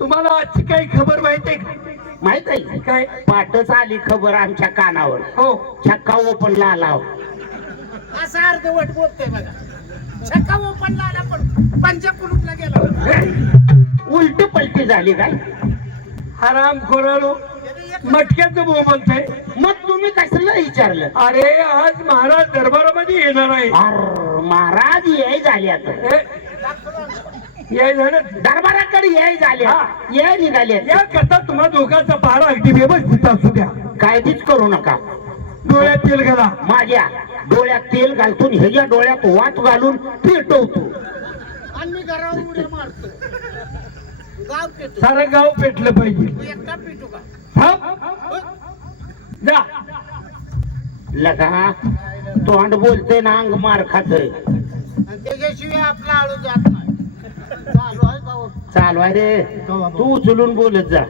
तुम्हाला आजची काही खबर माहिती आहे का? माहित आहे काय? पाठच आली खबर आमच्या कानावर. हो. छक्का ओपनला आला. असा अर्धवट बोलतोय बघा. छक्का ओपनला आला पण पंचकुलूपला गेला. उलटी पलटी झाली काय? हराम खोरालो मटक्याचं बोलतोय. मग तुम्ही कशाला विचारलं? अरे आज महाराज दरबारामध्ये येणार आहे. अर महाराज याय झाले आता. या झालं दरबाराकडे याय झाले. याय निघाले. या करता तुम्हा दोघांचा पारा अगदी व्यवस्थित असू द्या. काळजीच करू नका. डोळ्यात तेल घाला. माझ्या डोळ्यात तेल घालतून ह्याच्या डोळ्यात वाट घालून पेटवतो. आणि मी घरावर उड्या मारतो. गाव पेटू. सारं गाव पेटलं पाहिजे. तू एकटा पेटू का? जा. लगा तोंड बोलते ना अंग मार खातोय. आणि त्याच्याशिवाय आपला आळू जात नाही. चालू आहे गाव. चालवाय रे तू उचलून बोलत जा.